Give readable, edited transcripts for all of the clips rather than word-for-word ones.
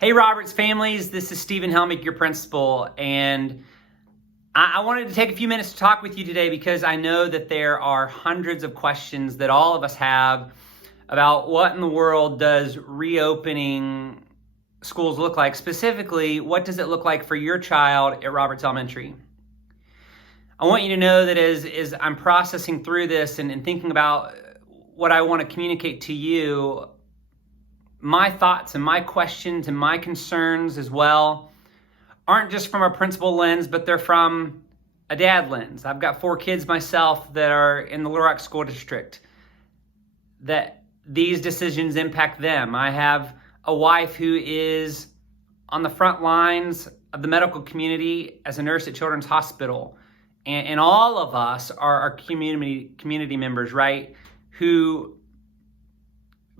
Hey, Roberts families, this is Stephen Helmick, your principal, and I wanted to take a few minutes to talk with you today because I know that there are hundreds of questions that all of us have about what in the world does reopening schools look like. Specifically, what does it look like for your child at Roberts Elementary? I want you to know that as I'm processing through this and thinking about what I want to communicate to you, my thoughts and my questions and my concerns as well aren't just from a principal lens, but they're from a dad lens. I've got 4 kids myself that are in the Little Rock School District, that these decisions impact them. I have a wife who is on the front lines of the medical community as a nurse at Children's Hospital. And all of us are our community members, right, who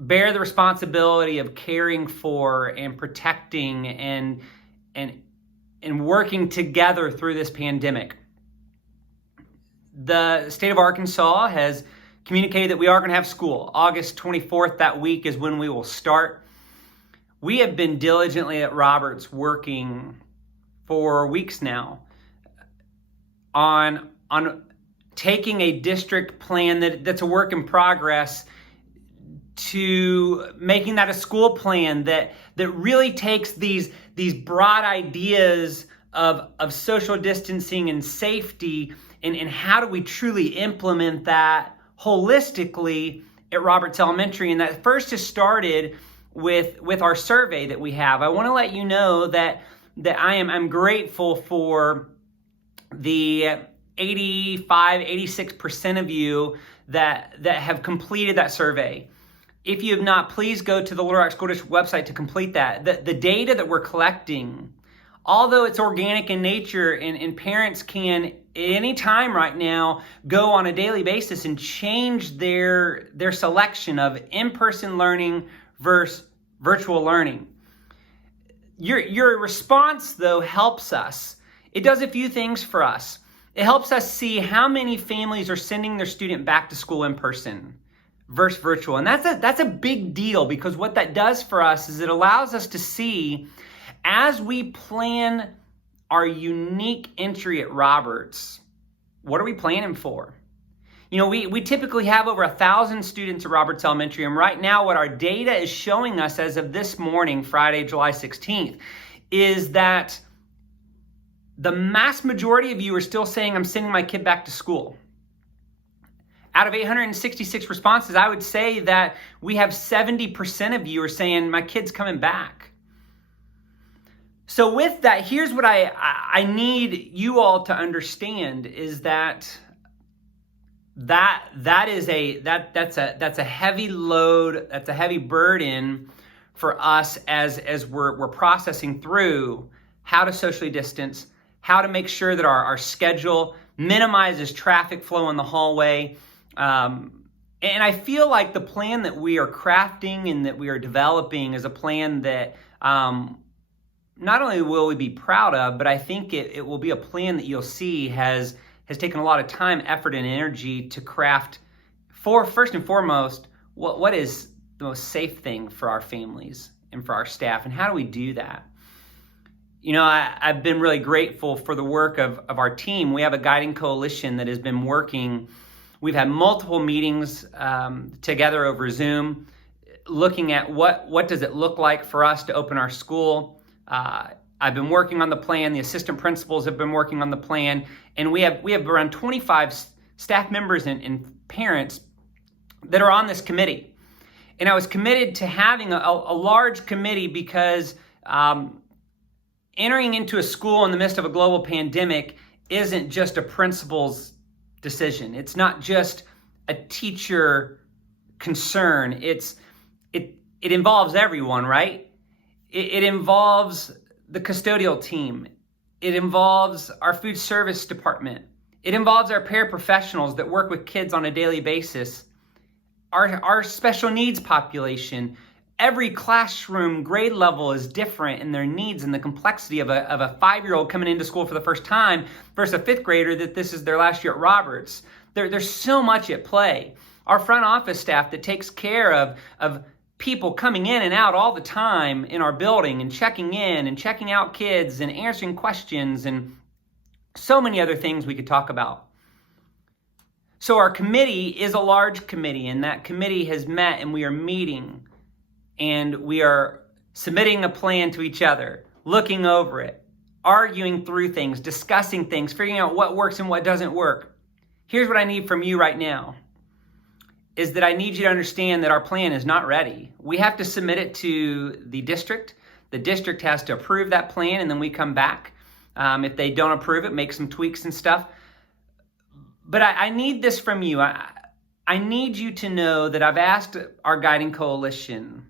bear the responsibility of caring for and protecting and working together through this pandemic. The state of Arkansas has communicated that we are going to have school. August 24th, that week, is when we will start. We have been diligently at Roberts working for weeks now on taking a district plan that's a work in progress to making that a school plan that really takes these broad ideas of social distancing and safety and how do we truly implement that holistically at Roberts Elementary. And that first has started with our survey that we have. I want to let you know that I'm grateful for the 86% of you that have completed that survey. If you have not, please go to the Little Rock School District website to complete that. The data that we're collecting, although it's organic in nature and parents can at any time right now go on a daily basis and change their selection of in-person learning versus virtual learning. Your response, though, helps us. It does a few things for us. It helps us see how many families are sending their student back to school in person versus virtual. And that's a big deal, because what that does for us is it allows us to see, as we plan our unique entry at Roberts, what are we planning for? You know, we typically have over 1,000 students at Roberts Elementary, and right now what our data is showing us as of this morning, Friday, July 16th, is that the mass majority of you are still saying, I'm sending my kid back to school. Out of 866 responses, I would say that we have 70% of you are saying, my kid's coming back. So with that, here's what I need you all to understand is that's a heavy load, that's a heavy burden for us as we're processing through how to socially distance, how to make sure that our schedule minimizes traffic flow in the hallway. And I feel like the plan that we are crafting and that we are developing is a plan that not only will we be proud of, but I think it will be a plan that you'll see has taken a lot of time, effort, and energy to craft for, first and foremost, what is the most safe thing for our families and for our staff, and how do we do that? You know, I've been really grateful for the work of our team. We have a guiding coalition that has been working. We've had multiple meetings together over Zoom, looking at what does it look like for us to open our school. I've been working on the plan. The assistant principals have been working on the plan, and we have around 25 staff members and parents that are on this committee. And I was committed to having a large committee because entering into a school in the midst of a global pandemic isn't just a principal's decision. It's not just a teacher concern. It involves everyone, right? It involves the custodial team. It involves our food service department. It involves our paraprofessionals that work with kids on a daily basis. Our special needs population. Every classroom grade level is different in their needs and the complexity of a 5-year-old coming into school for the first time versus a 5th grader that this is their last year at Roberts. There's so much at play. Our front office staff that takes care of people coming in and out all the time in our building and checking in and checking out kids and answering questions and so many other things we could talk about. So our committee is a large committee, and that committee has met, and we are meeting, and we are submitting a plan to each other, looking over it, arguing through things, discussing things, figuring out what works and what doesn't work. Here's what I need from you right now, is that I need you to understand that our plan is not ready. We have to submit it to the district. The district has to approve that plan, and then we come back. If they don't approve it, make some tweaks and stuff. But I need this from you. I need you to know that I've asked our guiding coalition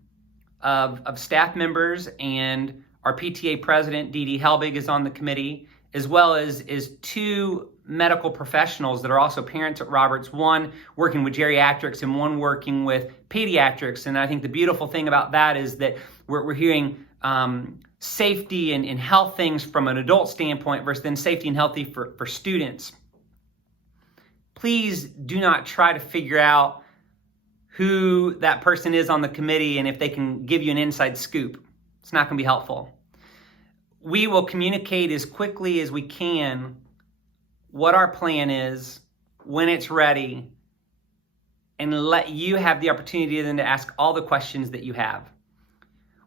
of staff members, and our PTA president, Dee Dee Helbig, is on the committee, as well as two medical professionals that are also parents at Roberts, one working with geriatrics and one working with pediatrics. And I think the beautiful thing about that is that we're hearing safety and health things from an adult standpoint versus then safety and healthy for students. Please do not try to figure out who that person is on the committee and if they can give you an inside scoop. It's not going to be helpful. We will communicate as quickly as we can what our plan is, when it's ready, and let you have the opportunity then to ask all the questions that you have.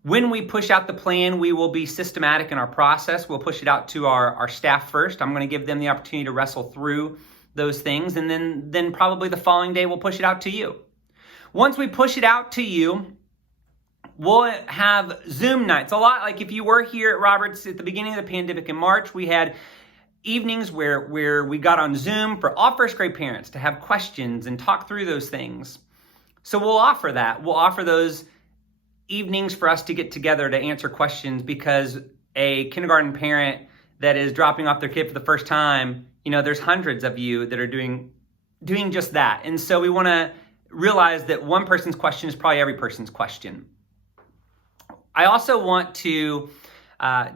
When we push out the plan, we will be systematic in our process. We'll push it out to our staff first. I'm going to give them the opportunity to wrestle through those things, and then probably the following day we'll push it out to you. Once we push it out to you, we'll have Zoom nights. A lot like if you were here at Roberts at the beginning of the pandemic in March, we had evenings where we got on Zoom for all first grade parents to have questions and talk through those things. So we'll offer that. We'll offer those evenings for us to get together to answer questions, because a kindergarten parent that is dropping off their kid for the first time, there's hundreds of you that are doing just that. And so we want to realize that one person's question is probably every person's question. I also want to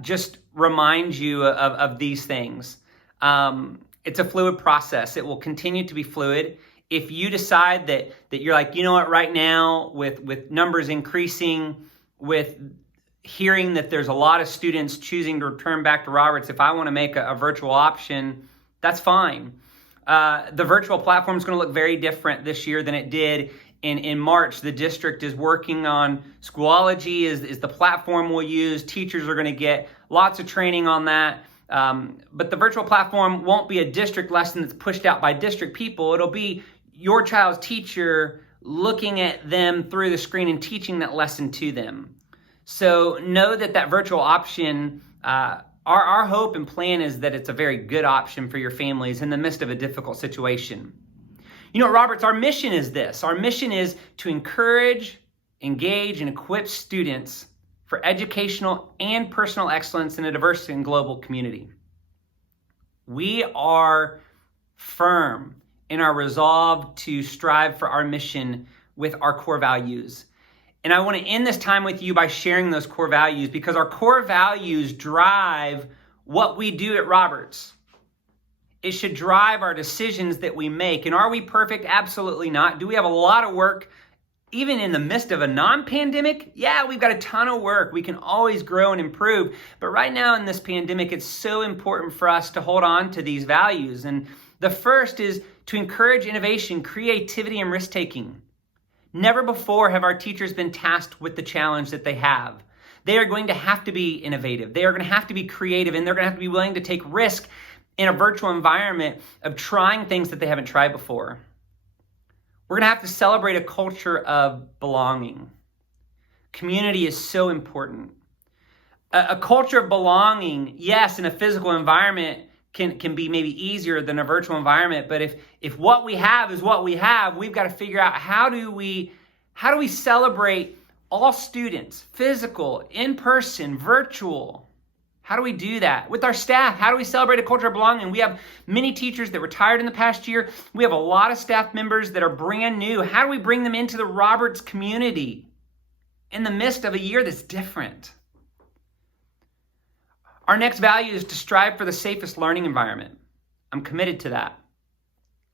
just remind you of these things. It's a fluid process. It will continue to be fluid. If you decide that you're like, right now with numbers increasing, with hearing that there's a lot of students choosing to return back to Roberts, if I want to make a virtual option, that's fine. The virtual platform is going to look very different this year than it did in March. The district is working on Schoology is the platform we'll use. Teachers are going to get lots of training on that. But the virtual platform won't be a district lesson that's pushed out by district people. It'll be your child's teacher looking at them through the screen and teaching that lesson to them. So know that virtual option, our hope and plan is that it's a very good option for your families in the midst of a difficult situation. At Roberts, our mission is this. Our mission is to encourage, engage, and equip students for educational and personal excellence in a diverse and global community. We are firm in our resolve to strive for our mission with our core values. And I want to end this time with you by sharing those core values, because our core values drive what we do at Roberts. It should drive our decisions that we make. And are we perfect? Absolutely not. Do we have a lot of work even in the midst of a non-pandemic? Yeah, we've got a ton of work. We can always grow and improve. But right now in this pandemic, it's so important for us to hold on to these values. And the first is to encourage innovation, creativity, and risk-taking. Never before have our teachers been tasked with the challenge that they have. They are going to have to be innovative. They are going to have to be creative, and they're going to have to be willing to take risk in a virtual environment of trying things that they haven't tried before. We're going to have to celebrate a culture of belonging. Community is so important. A culture of belonging, yes, in a physical environment can be maybe easier than a virtual environment, but if what we have is what we have, we've got to figure out how do we celebrate all students, physical, in-person, virtual. How do we do that? With our staff, how do we celebrate a culture of belonging? We have many teachers that retired in the past year. We have a lot of staff members that are brand new. How do we bring them into the Roberts community in the midst of a year that's different? Our next value is to strive for the safest learning environment. I'm committed to that.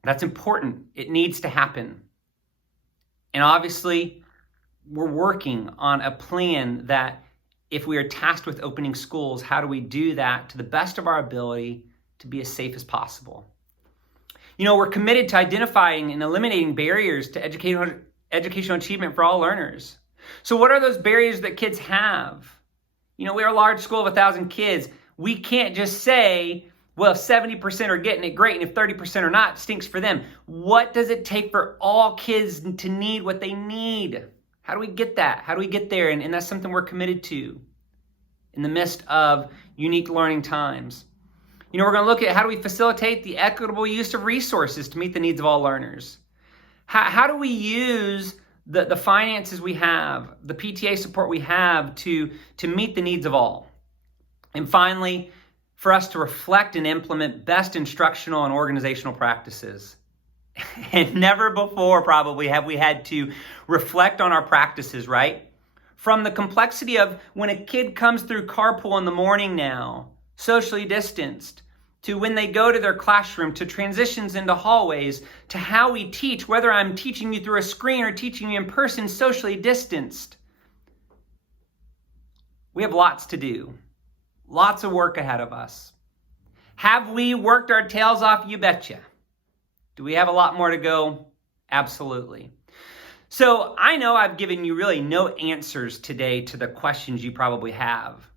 That's important. It needs to happen. And obviously, we're working on a plan that if we are tasked with opening schools, how do we do that to the best of our ability to be as safe as possible? You know, we're committed to identifying and eliminating barriers to educational achievement for all learners. So what are those barriers that kids have? You know, we're a large school of 1,000 kids. We can't just say, well, if 70% are getting it, great, and if 30% are not, it stinks for them. What does it take for all kids to need what they need? How do we get that? How do we get there? And that's something we're committed to in the midst of unique learning times. You know, we're going to look at how do we facilitate the equitable use of resources to meet the needs of all learners. How do we use the finances we have, the PTA support we have to meet the needs of all? And finally, for us to reflect and implement best instructional and organizational practices. And never before probably have we had to reflect on our practices, right? From the complexity of when a kid comes through carpool in the morning now, socially distanced, to when they go to their classroom, to transitions into hallways, to how we teach, whether I'm teaching you through a screen or teaching you in person, socially distanced. We have lots to do. Lots of work ahead of us. Have we worked our tails off? You betcha. Do we have a lot more to go? Absolutely. So I know I've given you really no answers today to the questions you probably have.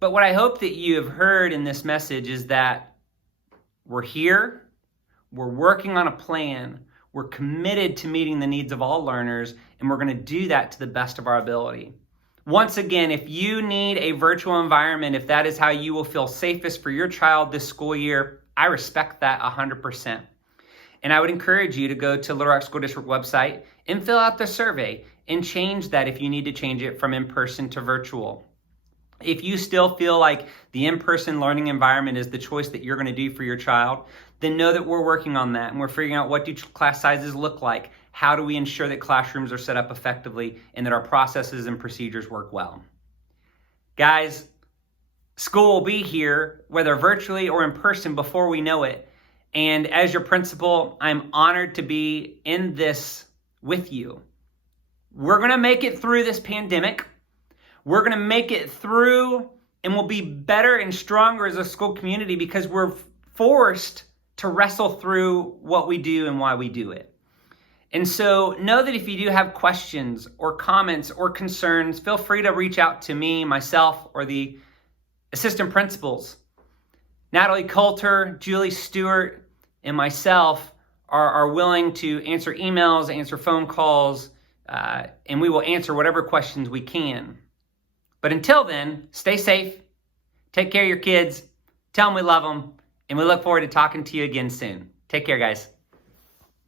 But what I hope that you have heard in this message is that we're here, we're working on a plan, we're committed to meeting the needs of all learners, and we're going to do that to the best of our ability. Once again, if you need a virtual environment, if that is how you will feel safest for your child this school year, I respect that 100%. And I would encourage you to go to Little Rock School District website and fill out the survey and change that if you need to change it from in-person to virtual. If you still feel like the in-person learning environment is the choice that you're going to do for your child, then know that we're working on that and we're figuring out what do class sizes look like. How do we ensure that classrooms are set up effectively and that our processes and procedures work well? Guys, school will be here, whether virtually or in person, before we know it. And as your principal, I'm honored to be in this with you. We're going to make it through this pandemic. We're going to make it through, and we'll be better and stronger as a school community because we're forced to wrestle through what we do and why we do it. And so know that if you do have questions or comments or concerns, feel free to reach out to me, myself, or the assistant principals. Natalie Coulter, Julie Stewart, and myself are willing to answer emails, answer phone calls, and we will answer whatever questions we can. But until then, stay safe, take care of your kids, tell them we love them, and we look forward to talking to you again soon. Take care, guys.